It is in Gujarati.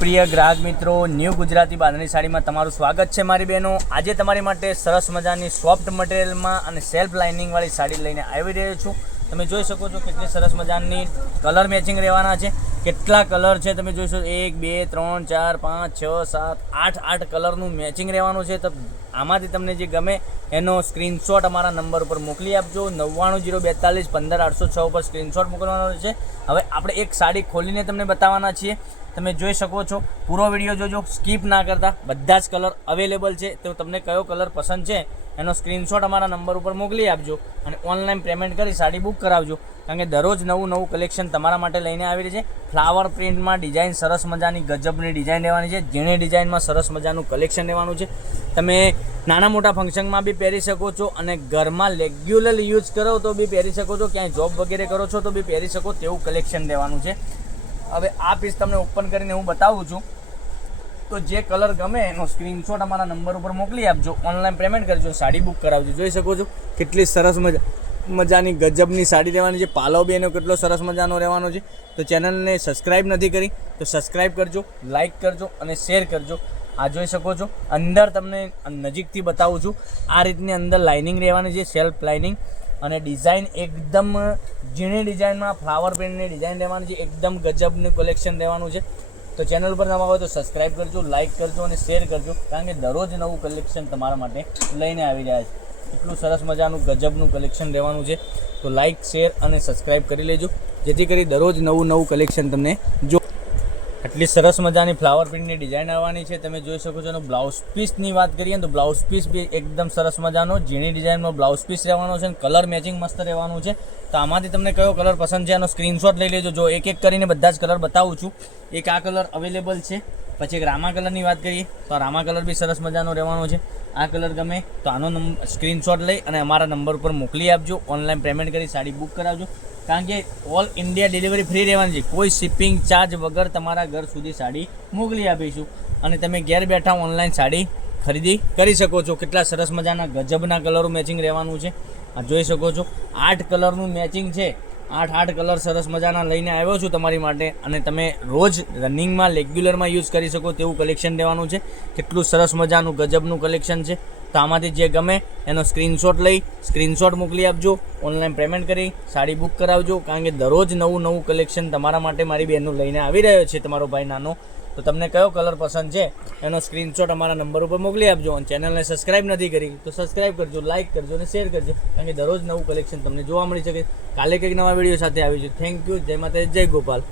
પ્રિય ગ્રાહક મિત્રો, ન્યૂ ગુજરાતી બાંધણી સાડીમાં તમારું સ્વાગત છે મારી બહેનો। આજે તમારી માટે સરસ મજાની સોફ્ટ મટીરિયલમાં અને સેલ્ફ લાઇનિંગવાળી સાડી લઈને આવી રહ્યો છું। તમે જોઈ શકો છો કેટલી સરસ મજાની કલર મેચિંગ રહેવાના છે। કેટલા કલર છે તમે જોઈશો, 1 2 3 4 5 6 7 8 કલરનું મેચિંગ રહેવાનું છે। તો આમાંથી તમને જે ગમે એનો સ્ક્રીનશોટ અમારા નંબર ઉપર મોકલી આપજો। 990241 15806 ઉપર સ્ક્રીનશોટ મોકલવાનો છે। હવે આપણે એક સાડી ખોલીને તમને બતાવવાના છીએ। તમે જોઈ શકો છો, પૂરો વિડીયો જોજો, સ્કીપ ના કરતા। બધા જ કલર અવેલેબલ છે, તો તમને કયો કલર પસંદ છે એનો સ્ક્રીનશોટ અમારા નંબર ઉપર મોકલી આપજો અને ઓનલાઈન પેમેન્ટ કરી સાડી બુક કરાવજો, કારણ કે દરરોજ નવું કલેક્શન તમારા માટે લઈને આવી રહી છે। ફ્લાવર પ્રિન્ટમાં ડિઝાઇન સરસ મજાની ગજબની ડિઝાઇન રહેવાની છે। ઝીણી ડિઝાઇનમાં સરસ મજાનું કલેક્શન રહેવાનું છે। તમે નાના મોટા ફંક્શનમાં બી પહેરી શકો છો અને ઘરમાં રેગ્યુલર યુઝ કરો તો બી પહેરી શકો છો, ક્યાંય જોબ વગેરે કરો છો તો બી પહેરી શકો તેવું કલેક્શન રહેવાનું છે। હવે આ પીસ તમને ઓપન કરીને હું બતાવું છું। તો જે કલર ગમે એનો સ્ક્રીનશોટ અમારા નંબર ઉપર મોકલી આપજો, ઓનલાઈન પેમેન્ટ કરજો, સાડી બુક કરાવજો। જોઈ શકો છો કેટલી સરસ મજાની ગજબની સાડી રહેવાની છે। પાલો બી એનો કેટલો સરસ મજાનો રહેવાનો છે। તો ચેનલને સબસ્ક્રાઈબ નથી કરી તો સબસ્ક્રાઈબ કરજો, લાઇક કરજો અને શેર કરજો। આ જોઈ શકો છો, અંદર તમને નજીકથી બતાવું છું। આ રીતની અંદર લાઇનિંગ રહેવાની છે, સેલ્ફ લાઇનિંગ, અને ડિઝાઇન એકદમ ઝીણી ડિઝાઇનમાં ફ્લાવર પ્રિન્ટની ડિઝાઇન રહેવાની છે। એકદમ ગજબનું કલેક્શન રહેવાનું છે। તો ચેનલ પર નવા હોય તો સબસ્ક્રાઈબ કરજો, લાઇક કરજો અને શેર કરજો, કારણ કે દરરોજ નવું કલેક્શન તમારા માટે લઈને આવી રહ્યા છે। એટલું સરસ મજાનું ગજબનું કલેક્શન રહેવાનું છે। તો લાઇક, શેર અને સબસ્ક્રાઈબ કરી લેજો, જેથી કરી દરરોજ નવું કલેક્શન તમને જો। એટલી સરસ મજાની ફ્લાવર પ્રિન્ટની ડિઝાઇન આવવાની છે। તમે જોઈ શકો છો। અને બ્લાઉઝ પીસની વાત કરીએ તો બ્લાઉઝ પીસ બી એકદમ સરસ મજાનો ઝીણી ડિઝાઇનનો બ્લાઉઝ પીસ રહેવાનો છે અને કલર મેચિંગ મસ્ત રહેવાનું છે। તો આમાંથી તમને કયો કલર પસંદ છે એનો સ્ક્રીનશોટ લઈ લેજો। જો એક કરીને બધા જ કલર બતાવું છું। એક આ કલર અવેલેબલ છે, પછી એક રામા કલરની વાત કરીએ તો આ રામા કલર બી સરસ મજાનો રહેવાનો છે। આ કલર ગમે તો આનો સ્ક્રીનશોટ લઈ અને અમારા નંબર ઉપર મોકલી આપજો, ઓનલાઈન પેમેન્ટ કરી સાડી બુક કરાવજો, કારણ કે ઓલ ઇન્ડિયા ડિલિવરી ફ્રી રહેવાની છે। કોઈ શિપિંગ ચાર્જ વગર તમારા ઘર સુધી સાડી મોકલી આપીશું અને તમે ઘેર બેઠા ઓનલાઈન સાડી ખરીદી કરી શકો છો। કેટલા સરસ મજાના ગજબના કલરો મેચિંગ રહેવાનું છે। આ જોઈ શકો છો 8 કલરનું મેચિંગ છે। 8 કલર સરસ મજાના લઈને આવ્યો છું તમારી માટે, અને તમે રોજ રનિંગમાં રેગ્યુલરમાં યુઝ કરી શકો તેવું કલેક્શન રહેવાનું છે। કેટલું સરસ મજાનું ગજબનું કલેક્શન છે। તો આમાંથી જે ગમે એનો સ્ક્રીનશોટ મોકલી આપજો, ઓનલાઈન પેમેન્ટ કરી સાડી બુક કરાવજો, કારણ કે દરરોજ નવું કલેક્શન તમારા માટે મારી બહેનનું લઈને આવી રહ્યો છે તમારો ભાઈ નાનો। તો તમને કયો કલર પસંદ છે એનો સ્ક્રીનશોટ અમારા નંબર ઉપર મોકલી આપજો, અને ચેનલને સબસ્ક્રાઈબ નથી કરી તો સબસ્ક્રાઈબ કરજો, લાઇક કરજો અને શેર કરજો, કારણ કે દરરોજ નવું કલેક્શન તમને જોવા મળી શકે। કાલે કંઈક નવા વિડીયો સાથે આવી છે। થેન્ક યુ, જય માતા, જય ગોપાલ।